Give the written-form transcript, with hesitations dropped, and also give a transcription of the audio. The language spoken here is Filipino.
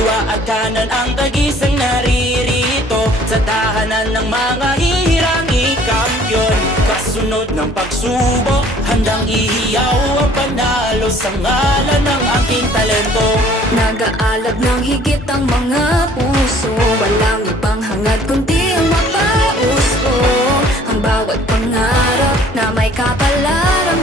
Kaliwa at kanan ang tagisang naririto, sa tahanan ng mga hihirang ikampiyon. Kasunod ng pagsubok, handang ihiyaw ang panalo sa ngalan ng aking talento. Nag-aalab ng higit ang mga puso, walang ibang hangad kundi ang mapauspo. Ang bawat pangarap na may kapalaran